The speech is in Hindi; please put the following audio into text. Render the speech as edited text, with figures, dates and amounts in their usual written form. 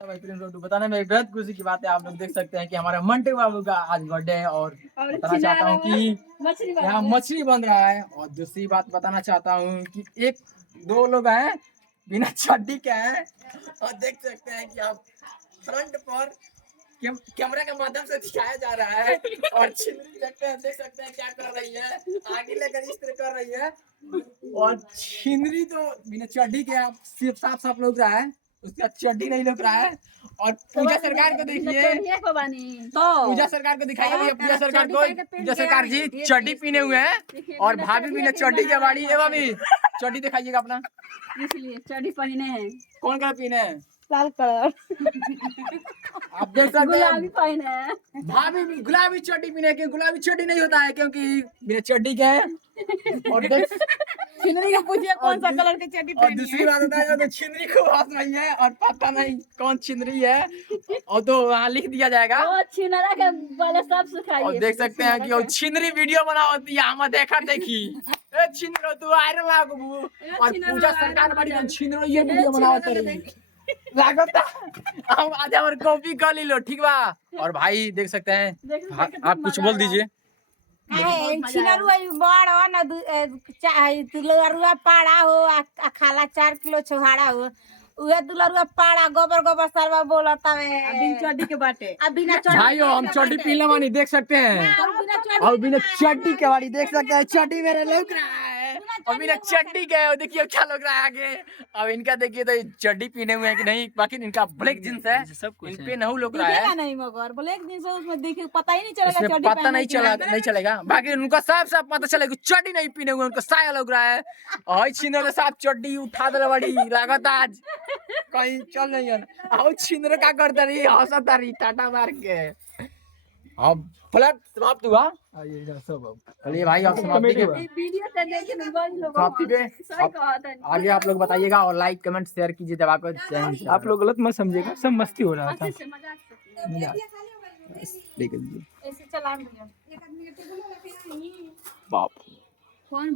बताने में बेहद खुशी की बात है। आप लोग देख सकते हैं कि हमारे मंटू बाबू का आज बर्थडे है और बताना चाहता हूँ कि यहाँ मछली बन रहा है। और दूसरी बात बताना चाहता हूँ कि एक दो लोग हैं बिना चड्डी के हैं और देख सकते हैं कि आप फ्रंट पर कैमरा के माध्यम से दिखाया जा रहा है और छिंदरी देख सकते हैं क्या कर रही है, आगे लेकर इस तरह कर रही है और छिंदरी तो बिना चड्डी के आप सिर्फ साफ साफ लग रहा है, उसका चड्डी नहीं लग रहा है। और पूजा सरकार को देखिए, पूजा सरकार को दिखाइए भैया, पूजा सरकार को, पूजा सरकार जी चड्डी पीने हुए हैं और भाभी बिना चड्डी के बाड़ी है। भाभी चड्डी दिखाइएगा अपना, इसलिए चड्डी पहने हैं। कौन कलर पीने हैं? लाल कलर। आप देख सकते हैं गुलाबी पहने हैं। भाभी भी गुलाबी चड्डी पीने के, गुलाबी चड्डी नहीं होता है क्योंकि बिना चड्डी के है। और देख छिंदरी को पूछिए कौन सा कलर की चड्डी और पहनी है। दूसरी बात बताया तो छिंदरी को बात नहीं है और पता नहीं कौन छिंदरी है और तो वहाँ लिख दिया जाएगा। वो छिंदरा के बाले सब सुखाइए। और देख सकते हैं कि वो छिंदरी वीडियो बनाती है, हम देखा देखी ए छिंदरो तू वायरल लागबू और पूजा सरकार बड़ी छिंदरो ये वीडियो बनावत रही लागता। हम आज और कॉपी कर ली लो, ठीक बा। और भाई देख सकते हैं, आप कुछ बोल दीजिए। छिनरुआ बड़ हो ना दुलरुआ पाड़ा हो आ खाला 4 किलो छोहाड़ा हो उहे दुलरुआ पाड़ा गोबर गोबर सरवा बोलता है बिन चड्डी के बाटे। अब बिना चड्डी भाइयों हम चड्डी पीने वाली देख सकते हैं और बिना चड्डी के वाली देख सकते हैं। चड्डी मेरे लग रहा है और बिना चड्डी के देखिए क्या लग रहा है आगे। अब इनका देखिए तो चड्डी पीने हुए हैं कि नहीं, बाकी इनका ब्लैक जींस है, इन पे नहू लग रहा है नहीं मगर ब्लैक जींस उसमें देखिए पता ही नहीं चलेगा इसमें चड्डी पता नहीं चलेगा। बाकी उनका साफ साफ पता चलेगा चड्डी नहीं पीने हुए, उनका साया लग रहा है और छिंदर साफ चड्डी उठा दे बड़ी लागत आज कहीं चल नहीं है। आओ छिंदर का करता रही हंसता रही टाटा मार के। अब फ्लैट समाप्त हुआ। चलिए भाई आप समाप्ति के वीडियो से देखे ना बड़ी लोग समाप्ति पे सही कहता है। आगे आप लोग बताइएगा और लाइक कमेंट शेयर कीजिए दबाकर। आप लोग गलत मत समझिएगा, सब मस्ती हो रहा था। ऐसे चलाएं भैया बाप कौन